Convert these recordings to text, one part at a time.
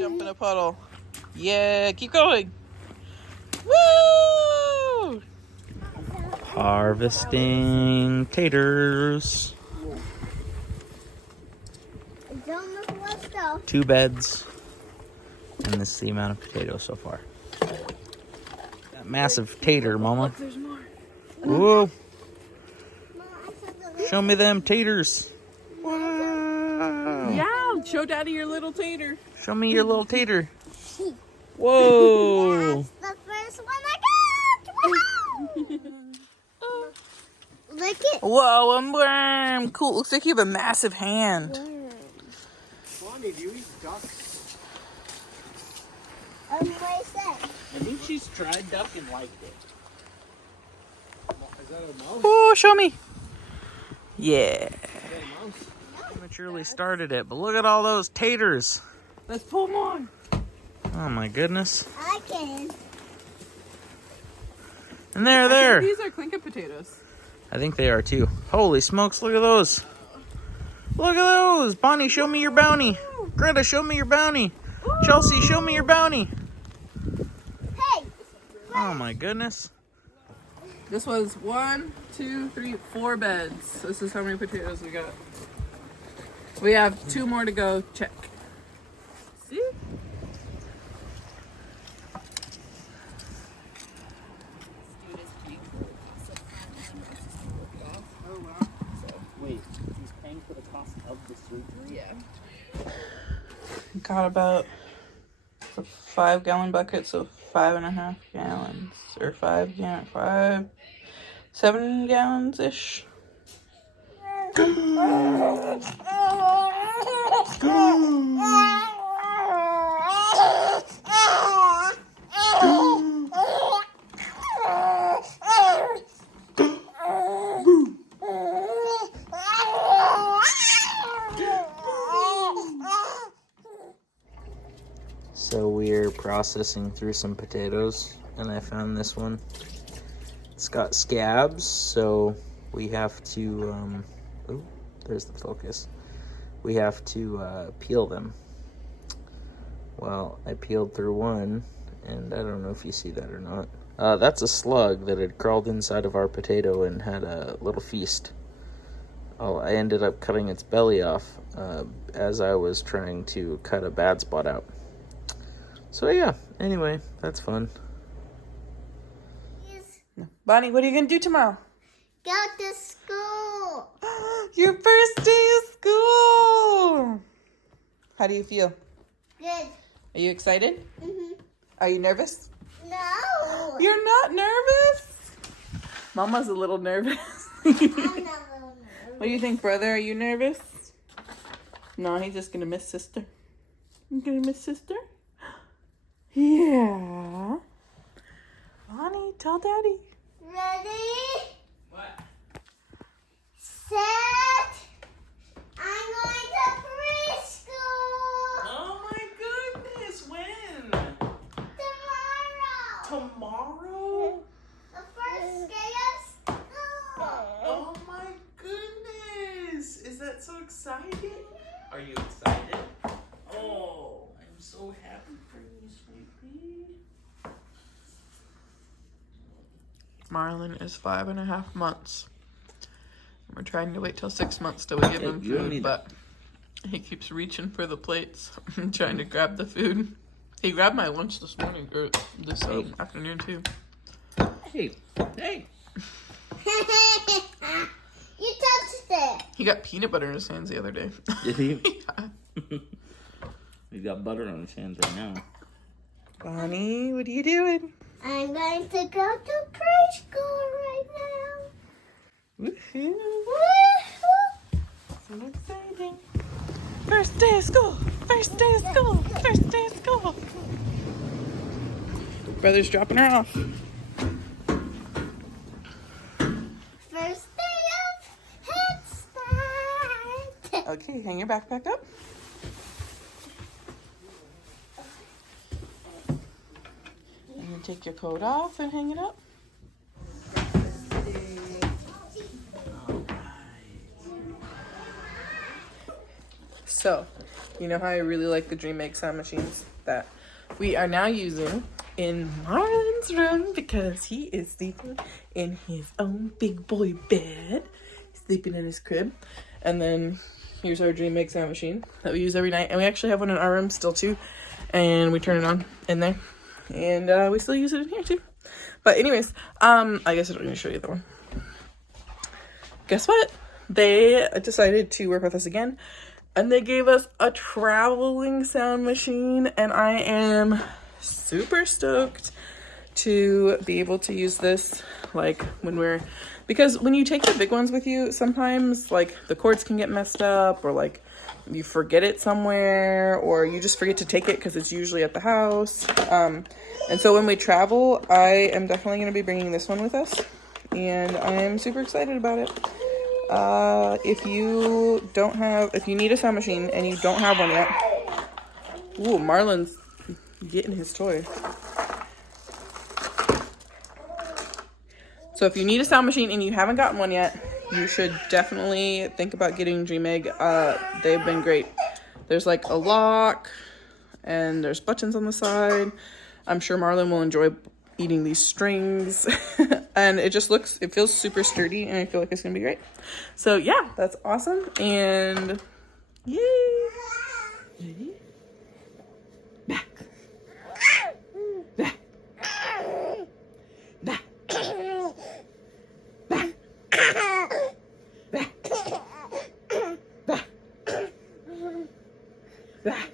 Jump in a puddle. Yeah, keep going. Woo! Harvesting taters. 2 beds. And this is the amount of potatoes so far. That massive tater, Mama. Look, there's more. Whoa. Show me them taters. Wow. Yeah, show Daddy your little tater. Show me your little tater. Whoa. That's the first one I got. Look it. Whoa, a worm. Cool. Looks like you have a massive hand. Bonnie, do you eat ducks? What is that? I think she's tried duck and liked it. Is that a mouse? Oh, show me. Yeah. Is that a mouse? Prematurely started it, but look at all those taters. Let's pull more. Oh my goodness. I can. And there. These are clinker potatoes. I think they are too. Holy smokes, look at those. Look at those. Bonnie, show me your bounty. Greta, show me your bounty. Chelsea, show me your bounty. Hey. Oh my goodness. This was 1, 2, 3, 4 beds. This is how many potatoes we got. We have 2 more to go. Check. See? Wait, he's paying for the cost of the surgery? Yeah. Got about a 5-gallon bucket, so 5.5 gallons. Or 7 gallons ish. So we're processing through some potatoes, and I found this one. It's got scabs, so we have to, oh, there's the focus. We have to peel them. Well, I peeled through one, and I don't know if you see that or not. That's a slug that had crawled inside of our potato and had a little feast. Oh, I ended up cutting its belly off as I was trying to cut a bad spot out. So yeah, anyway, that's fun. Bonnie, what are you going to do tomorrow? Go to school. Your first day of school! How do you feel? Good. Are you excited? Mm-hmm. Are you nervous? No. You're not nervous? Mama's a little nervous. I'm not a little nervous. What do you think, brother? Are you nervous? No, he's just going to miss sister. You going to miss sister? Yeah. Bonnie, tell Daddy. Ready? What? Set. I'm going to preschool. Oh my goodness, when? Tomorrow. Tomorrow? The first day of school. Oh my goodness. Is that so exciting? Are you excited? Oh, I'm so happy for you, sweetie. Marlon is 5.5 months. We're trying to wait till 6 months till we give him food, but he keeps reaching for the plates and trying to grab the food. He grabbed my lunch this morning, or this afternoon too. Hey, hey. You touched it. He got peanut butter in his hands the other day. Did he? Yeah. He's got butter on his hands right now. Bonnie, what are you doing? I'm going to go to preschool right now. Woohoo! Woohoo! So exciting. First day of school! First day of school! First day of school! Brother's dropping her off. First day of Headstart. Okay, hang your backpack up. And your take your coat off and hang it up. So, you know how I really like the Dreamegg sound machines that we are now using in Marlon's room because he is sleeping in his own big boy bed, sleeping in his crib. And then here's our Dreamegg sound machine that we use every night. And we actually have one in our room still too. And we turn it on in there. And we still use it in here too. But anyways, I guess I don't need to show you the one. Guess what? They decided to work with us again. And they gave us a traveling sound machine. And I am super stoked to be able to use this, like because when you take the big ones with you, sometimes like the cords can get messed up, or like you forget it somewhere, or you just forget to take it because it's usually at the house. And so when we travel, I am definitely going to be bringing this one with us, and I am super excited about it. If you need a sound machine and you don't have one yet, ooh, Marlon's getting his toy. So if you need a sound machine and you haven't gotten one yet, you should definitely think about getting Dreamegg. They've been great. There's like a lock and there's buttons on the side. I'm sure Marlon will enjoy eating these strings. And it feels super sturdy, and I feel like it's gonna be great. So yeah, that's awesome. And yay! Ready? Back. Back. Back. Back. Back. Back. Back.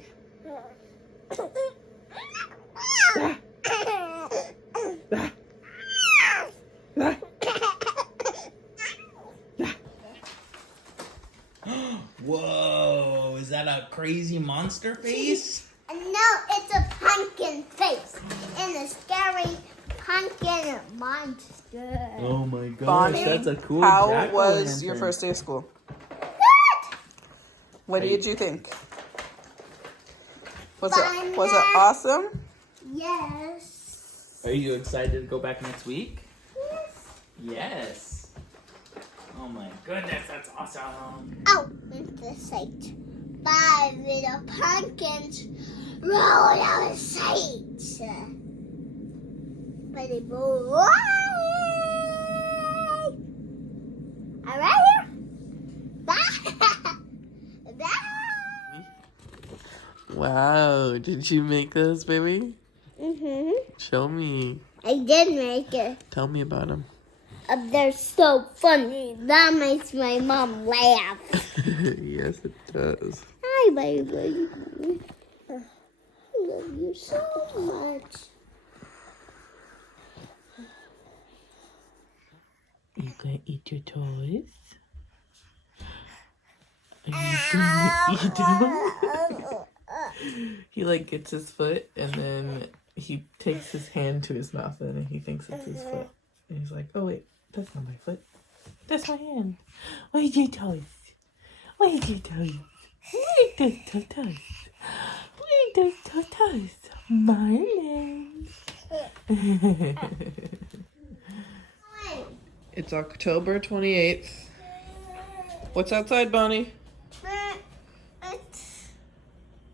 Whoa, is that a crazy monster face? No, it's a pumpkin face. And a scary pumpkin monster. Oh my gosh, Bonnie, that's a cool how jack-o'-lantern. was your first day of school? Good! What did you think? Was it awesome? Yes. Are you excited to go back next week? Yes. Yes. Oh my goodness, that's awesome. Oh, it's the sight. 5 little pumpkins roll down the sight. Ready, boy. All right here. Bye. Bye. Wow, did you make those, baby? Mm-hmm. Show me. I did make it. Tell me about them. They're so funny. That makes my mom laugh. Yes, it does. Hi, baby. I love you so much. You gonna eat your toys? Are you gonna eat them? He like gets his foot and then he takes his hand to his mouth and he thinks it's his foot. And he's like, oh wait, that's not my foot. That's my hand. Where's your toes? Where's your toes? Where's those toes? Where's those toes? Marlon. It's October 28th. What's outside, Bonnie? It's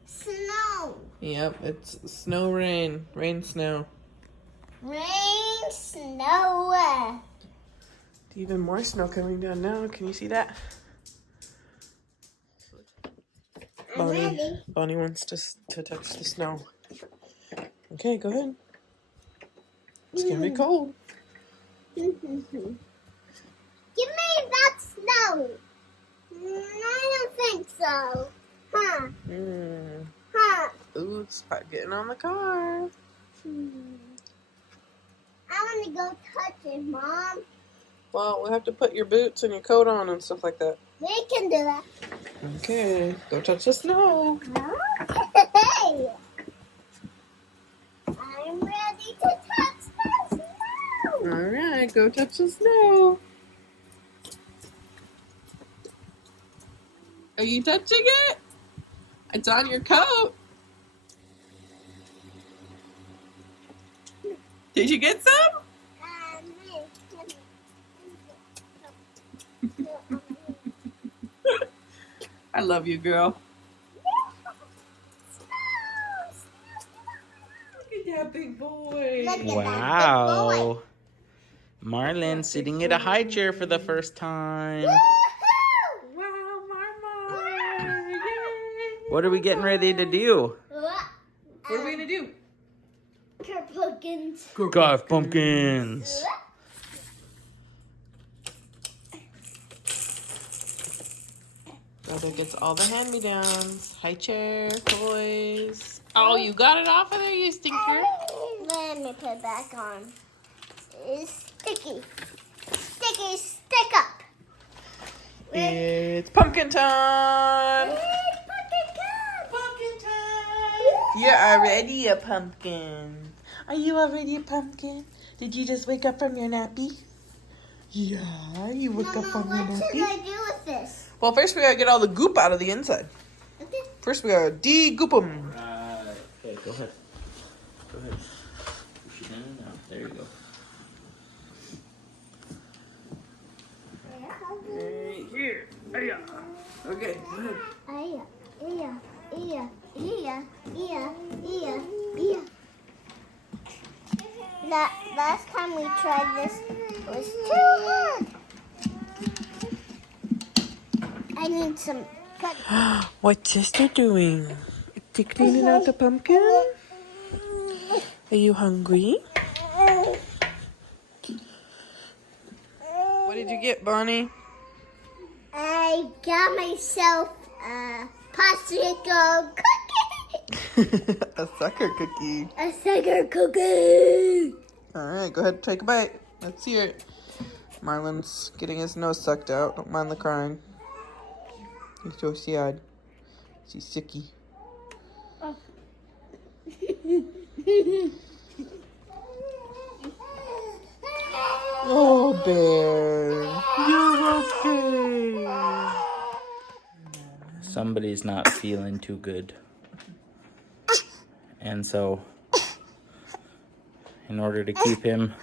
snow. Yep, it's snow, rain. Rain, snow. Rain, snow. Even more snow coming down now. Can you see that? I'm ready. Bonnie wants to touch the snow. Okay, go ahead. It's gonna be cold. Give me that snow. I don't think so. Huh? Huh? Ooh, it's hot getting on the car. I want to go touch it, Mom. Well, we'll have to put your boots and your coat on and stuff like that. We can do that. Okay, go touch the snow. Okay. I'm ready to touch the snow. Alright, go touch the snow. Are you touching it? It's on your coat. Did you get some? I love you, girl. Look at that big boy. Look at that big boy. Wow. Marlin sitting in a high chair for the first time. Woohoo! Wow, Marmar. Yay. What are we getting ready to do? What are we gonna do? Pumpkins. Carve pumpkins. Brother gets all the hand-me-downs. High chair, toys. Oh, you got it off of there, you stinker. Let me put it back on. It's sticky. Sticky, stick up. It's pumpkin time. It's pumpkin cup. Pumpkin time. You're already a pumpkin. Are you already a pumpkin? Did you just wake up from your nappy? Yeah, you woke up Mama, from your what should nappy. I do with this? Well, first we gotta get all the goop out of the inside. Okay. First we gotta de-goop them. Okay, go ahead. Go ahead. Push it in and out. There you go. Right here. Hiya. Okay, go ahead. Last time we tried this was too hard. I need some. What's sister doing? Cleaning out the pumpkin? Are you hungry? What did you get, Bonnie? I got myself a popsicle cookie. A sucker cookie. A sugar cookie. All right, go ahead and take a bite. Let's hear it. Marlon's getting his nose sucked out. Don't mind the crying. He's so sad. He's sicky. Oh, Bear. You're okay. Somebody's not feeling too good. And so, in order to keep him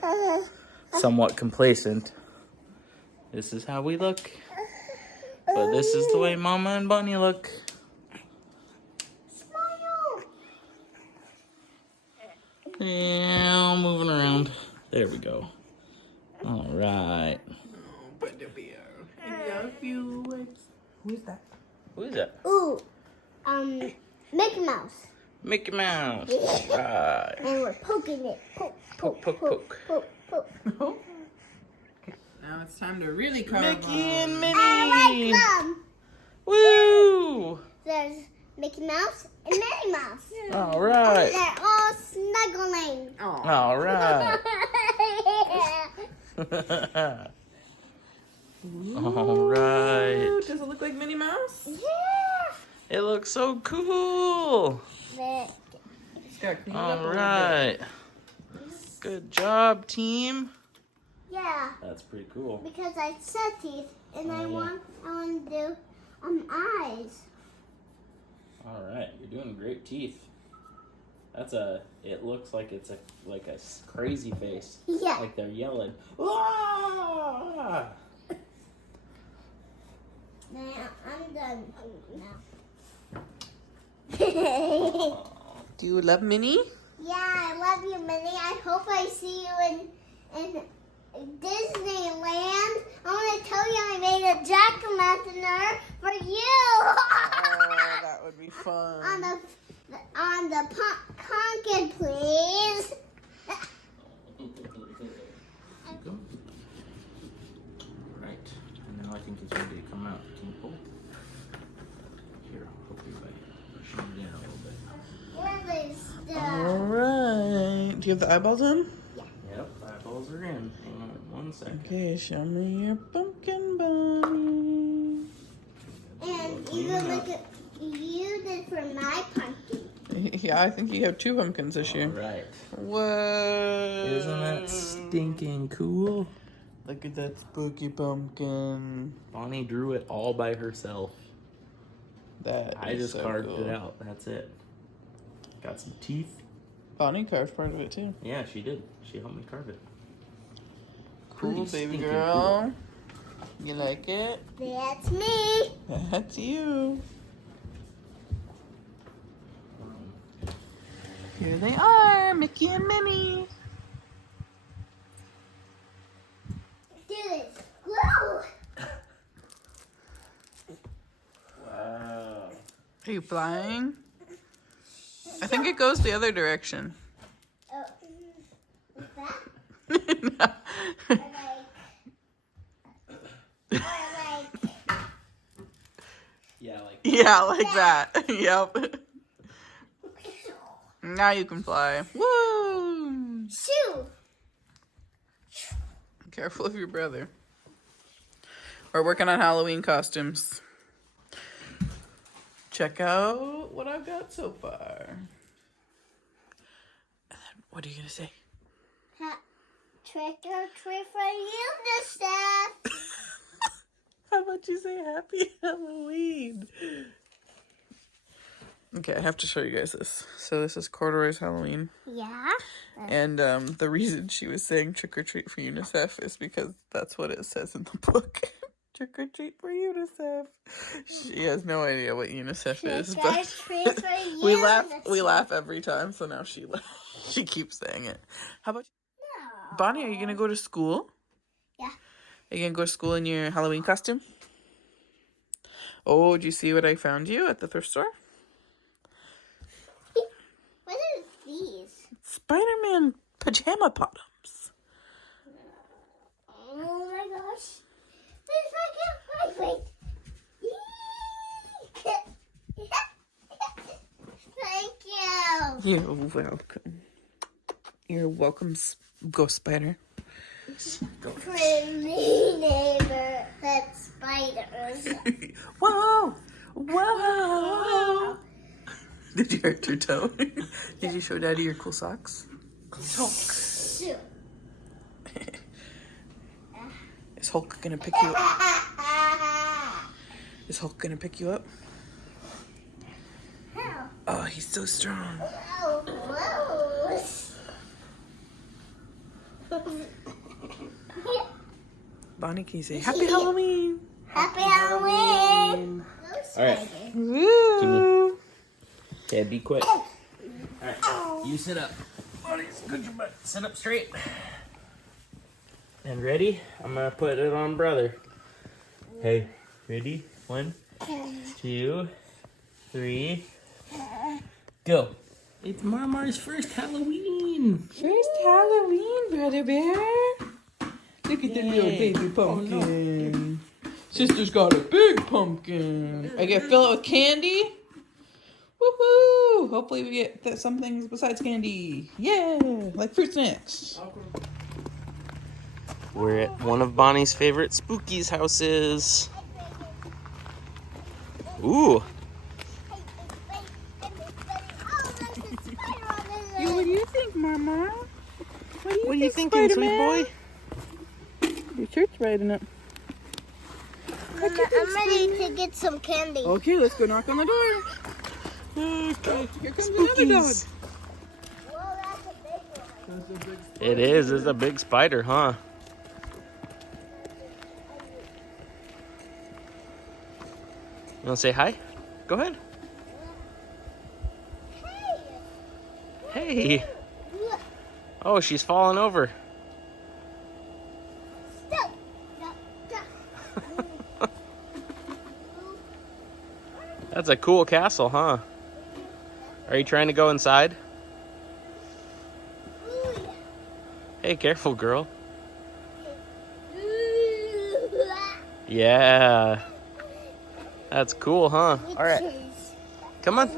somewhat complacent, this is how we look. But this is the way Mama and Bunny look. Smile. Yeah, moving around. There we go. All right. But the bear. I love you. Who's that? Who is that? Ooh, Mickey Mouse. Mickey Mouse. All right. And we're poking it. Poke, Poke, poke, poke. poke, poke. Now it's time to really carve Mickey and Minnie. I like them. Woo! There's Mickey Mouse and Minnie Mouse. All right. They're all snuggling. All right. All right. Does it look like Minnie Mouse? Yeah. It looks so cool. All right. Good job, team. Yeah, That's pretty cool. because I said teeth, and I yeah. want to do eyes. All right, you're doing great teeth. It looks like it's like a crazy face. Yeah. Like they're yelling. Ah! Now I'm done now. Do you love Minnie? Yeah, I love you, Minnie. I hope I see you in Disneyland. I want to tell you I made a jack-o'-lantern for you. Oh, that would be fun. on the pumpkin, please. Go. Right, and now I think it's ready to come out. Can you pull? Here, I'll help you by pushing it in a little bit. Where is the... All right. Do you have the eyeballs on? Yep, eyeballs are in. Hang on 1 second. Okay, show me your pumpkin bunny. And you did for my pumpkin. Yeah, I think you have 2 pumpkins this year. All right. Whoa. Isn't that stinking cool? Look at that spooky pumpkin. Bonnie drew it all by herself. That I is just so carved cool. it out. That's it. Got some teeth. Bonnie carved part of it too. Yeah, she did. She helped me carve it. Cool, Pretty baby stinking girl. You like it? That's me. That's you. Here they are, Mickey and Minnie. Do this. Whoa. Wow. Are you flying? I think it goes the other direction. Oh. What's that? No. I like. Yeah, like Yeah, like that. Yep. Now you can fly. Woo! Shoo. Careful of your brother. We're working on Halloween costumes. Check out what I've got so far. And then, what are you gonna say? Trick or treat for UNICEF. How about you say Happy Halloween? Okay, I have to show you guys this. So this is Corduroy's Halloween. Yeah. And the reason she was saying trick or treat for UNICEF is because that's what it says in the book. Trick or treat for UNICEF. She has no idea what UNICEF is, Trick or but treat for we UNICEF. laugh every time, so now she keeps saying it. How about No. Bonnie, are you gonna go to school? Yeah. Are you gonna go to school in your Halloween costume? Oh, did you see what I found you at the thrift store? What are these? Spider-Man pajama bottoms. Oh my gosh. This I can't wait. Thank you. You're welcome. You're welcome, Ghost Spider. Pretty neighborhood spiders. Whoa! Whoa! Did you hurt your toe? Did you show Daddy your cool socks? Shoo. Is Hulk gonna pick you up? Is Hulk gonna pick you up? Oh, he's so strong. Oh, Bonnie, can you say Happy Halloween? Happy Halloween. All right. Woo! Okay, be quick. All right, you sit up. Good your butt. Sit up straight. And ready? I'm gonna put it on brother. Hey, ready? 1, 2, 3, go. It's Marmar's first Halloween. First Halloween, Brother Bear. Look at the little baby pumpkin. Sister's got a big pumpkin. I get fill it with candy. Woohoo! Hopefully we get some things besides candy. Yeah, like fruit snacks. We're at one of Bonnie's favorite spookies houses. Ooh. What do you think, Mama? What are you thinking, sweet boy? Your shirt's brighten up. I'm ready to get some candy. Okay, let's go knock on the door. Okay. Here comes another dog. Whoa, that's a big one. It is. It's a big spider, huh? You want to say hi? Go ahead. Hey. Oh, she's falling over. Stop. Stop. That's a cool castle, huh? Are you trying to go inside? Hey, careful, girl. Yeah. That's cool, huh? All right. Come on.